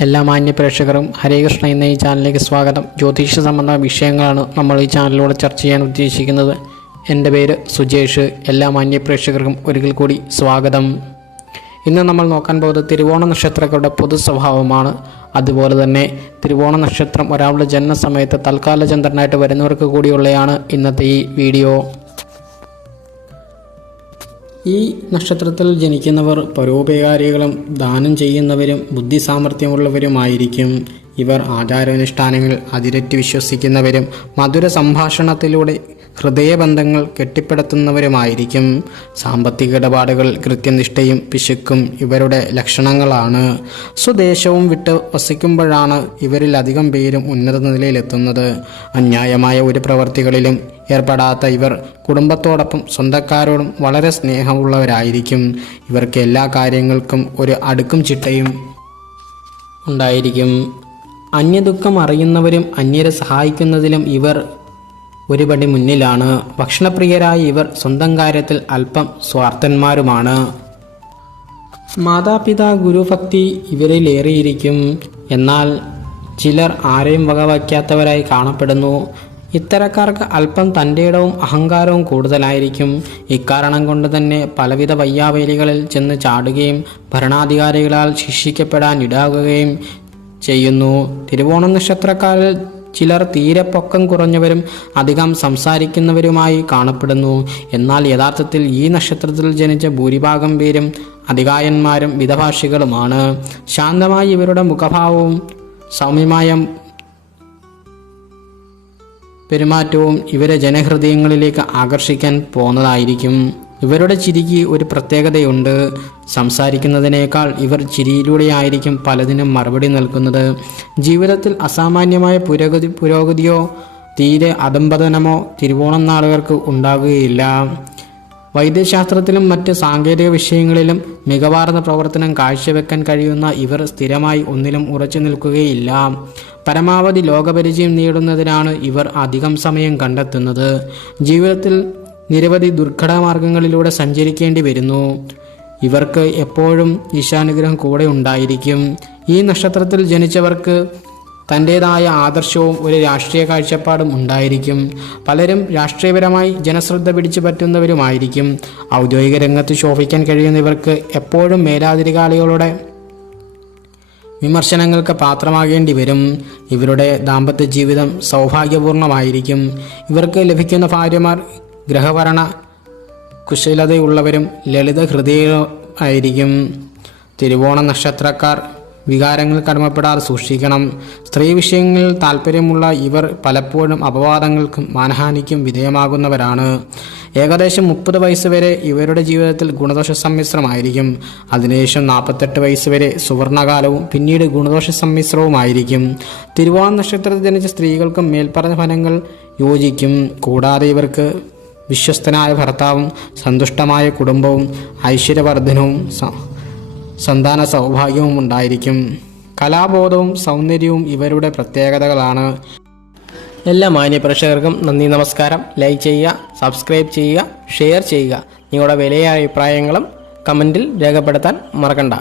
എല്ലാ മാന്യ പ്രേക്ഷകരും ഹരേകൃഷ്ണ എന്ന ഈ ചാനലിലേക്ക് സ്വാഗതം. ജ്യോതിഷ സംബന്ധ വിഷയങ്ങളാണ് നമ്മൾ ഈ ചാനലിലൂടെ ചർച്ച ചെയ്യാൻ ഉദ്ദേശിക്കുന്നത്. എൻ്റെ പേര് സുജേഷ്. എല്ലാ മാന്യ പ്രേക്ഷകർക്കും ഒരിക്കൽ കൂടി സ്വാഗതം. ഇന്ന് നമ്മൾ നോക്കാൻ പോകുന്നത് തിരുവോണ നക്ഷത്രക്കാരുടെ പൊതു സ്വഭാവമാണ്. അതുപോലെ തന്നെ തിരുവോണ നക്ഷത്രം ഒരാളുടെ ജനനസമയത്ത് തൽക്കാല ചന്ദ്രനായിട്ട് വരുന്നവർക്ക് കൂടിയുള്ളതാണ് ഇന്നത്തെ ഈ വീഡിയോ. ഈ നക്ഷത്രത്തിൽ ജനിക്കുന്നവർ പരോപകാരികളും ദാനം ചെയ്യുന്നവരും ബുദ്ധിസാമർഥ്യമുള്ളവരുമായിരിക്കും. ഇവർ ആചാരാനുഷ്ഠാനങ്ങളിൽ അതിരറ്റ് വിശ്വസിക്കുന്നവരും മധുര സംഭാഷണത്തിലൂടെ ഹൃദയബന്ധങ്ങൾ കെട്ടിപ്പടുത്തുന്നവരുമായിരിക്കും. സാമ്പത്തിക ഇടപാടുകൾ കൃത്യനിഷ്ഠയും പിശുക്കും ഇവരുടെ ലക്ഷണങ്ങളാണ്. സ്വദേശവും വിട്ട് വസിക്കുമ്പോഴാണ് ഇവരിൽ അധികം പേരും ഉന്നത നിലയിലെത്തുന്നത്. അന്യായമായ ഒരു പ്രവർത്തികളിലും ഏർപ്പെടാത്ത ഇവർ കുടുംബത്തോടൊപ്പം സ്വന്തക്കാരോടും വളരെ സ്നേഹമുള്ളവരായിരിക്കും. ഇവർക്ക് എല്ലാ കാര്യങ്ങൾക്കും ഒരു അടുക്കും ചിട്ടയും ഉണ്ടായിരിക്കും. അന്യദുഃഖം അറിയുന്നവരും അന്യരെ സഹായിക്കുന്നതിലും ഇവർ ഒരുപടി മുന്നിലാണ്. ഭക്ഷണപ്രിയരായ ഇവർ സ്വന്തം കാര്യത്തിൽ അല്പം സ്വാർത്ഥന്മാരുമാണ്. മാതാപിതാ ഗുരുഭക്തി ഇവരിലേറിയിരിക്കും. എന്നാൽ ചിലർ ആരെയും വകവയ്ക്കാത്തവരായി കാണപ്പെടുന്നു. ഇത്തരക്കാർക്ക് അല്പം തൻ്റെയിടവും അഹങ്കാരവും കൂടുതലായിരിക്കും. ഇക്കാരണം കൊണ്ട് തന്നെ പലവിധ വയ്യാവേലികളിൽ ചെന്ന് ചാടുകയും ഭരണാധികാരികളാൽ ശിക്ഷിക്കപ്പെടാൻ ഇടാകുകയും ചെയ്യുന്നു. തിരുവോണ നക്ഷത്രക്കാരിൽ ചിലർ തീരെ പൊക്കം കുറഞ്ഞവരും അധികം സംസാരിക്കുന്നവരുമായി കാണപ്പെടുന്നു. എന്നാൽ യഥാർത്ഥത്തിൽ ഈ നക്ഷത്രത്തിൽ ജനിച്ച ഭൂരിഭാഗം പേരും അധികായന്മാരും മിതഭാഷികളുമാണ്. ശാന്തമായ ഇവരുടെ മുഖഭാവവും സൗമ്യമായ പെരുമാറ്റവും ഇവരെ ജനഹൃദയങ്ങളിലേക്ക് ആകർഷിക്കാൻ പോകുന്നതായിരിക്കും. ഇവരുടെ ചിരിക്ക് ഒരു പ്രത്യേകതയുണ്ട്. സംസാരിക്കുന്നതിനേക്കാൾ ഇവർ ചിരിയിലൂടെയായിരിക്കും പലതിനും മറുപടി നൽകുന്നത്. ജീവിതത്തിൽ അസാമാന്യമായ പുരോഗതിയോ തീരെ അധംപതനമോ തിരുവോണം നാളുകാർക്ക് ഉണ്ടാകുകയില്ല. വൈദ്യശാസ്ത്രത്തിലും മറ്റ് സാങ്കേതിക വിഷയങ്ങളിലും മികവാർന്ന പ്രവർത്തനം കാഴ്ചവെക്കാൻ കഴിയുന്ന ഇവർ സ്ഥിരമായി ഒന്നിലും ഉറച്ചു നിൽക്കുകയില്ല. പരമാവധി ലോകപരിചയം നേടുന്നതിനാണ് ഇവർ അധികം സമയം കണ്ടെത്തുന്നത്. ജീവിതത്തിൽ നിരവധി ദുർഘടമാർഗങ്ങളിലൂടെ സഞ്ചരിക്കേണ്ടി വരുന്നു. ഇവർക്ക് എപ്പോഴും ഈശാനുഗ്രഹം കൂടെ ഉണ്ടായിരിക്കും. ഈ നക്ഷത്രത്തിൽ ജനിച്ചവർക്ക് തൻ്റേതായ ആദർശവും ഒരു രാഷ്ട്രീയ കാഴ്ചപ്പാടും ഉണ്ടായിരിക്കും. പലരും രാഷ്ട്രീയപരമായി ജനശ്രദ്ധ പിടിച്ചു പറ്റുന്നവരുമായിരിക്കും. ഔദ്യോഗിക രംഗത്ത് ശോഭിക്കാൻ കഴിയുന്നവർക്ക് എപ്പോഴും മേലധികാരികളുടെ വിമർശനങ്ങൾക്ക് പാത്രമാകേണ്ടി വരും. ഇവരുടെ ദാമ്പത്യ ജീവിതം സൗഭാഗ്യപൂർണമായിരിക്കും. ഇവർക്ക് ലഭിക്കുന്ന ഭാര്യമാർ ഗ്രഹഭരണ കുശലതയുള്ളവരും ലളിത ഹൃദയമായിരിക്കും. തിരുവോണ നക്ഷത്രക്കാർ വികാരങ്ങൾ കടമപ്പെടാതെ സൂക്ഷിക്കണം. സ്ത്രീ വിഷയങ്ങളിൽ താല്പര്യമുള്ള ഇവർ പലപ്പോഴും അപവാദങ്ങൾക്കും മാനഹാനിക്കും വിധേയമാകുന്നവരാണ്. ഏകദേശം 30 വയസ്സ് വരെ ഇവരുടെ ജീവിതത്തിൽ ഗുണദോഷ സമ്മിശ്രമായിരിക്കും. അതിനുശേഷം 48 വയസ്സ് വരെ സുവർണകാലവും പിന്നീട് ഗുണദോഷ സമ്മിശ്രവുമായിരിക്കും. തിരുവോണ നക്ഷത്രത്തിൽ ജനിച്ച സ്ത്രീകൾക്കും മേൽപ്പറഞ്ഞ ഫലങ്ങൾ യോജിക്കും. കൂടാതെ ഇവർക്ക് വിശ്വസ്തനായ ഭർത്താവും സന്തുഷ്ടമായ കുടുംബവും ഐശ്വര്യവർദ്ധനവും സന്താന സൗഭാഗ്യവും ഉണ്ടായിരിക്കും. കലാബോധവും സൗന്ദര്യവും ഇവരുടെ പ്രത്യേകതകളാണ്. എല്ലാ മാന്യ പ്രേക്ഷകർക്കും നന്ദി, നമസ്കാരം. ലൈക്ക് ചെയ്യുക, സബ്സ്ക്രൈബ് ചെയ്യുക, ഷെയർ ചെയ്യുക. നിങ്ങളുടെ വിലയായ അഭിപ്രായങ്ങളും കമൻറ്റിൽ രേഖപ്പെടുത്താൻ മറക്കണ്ട.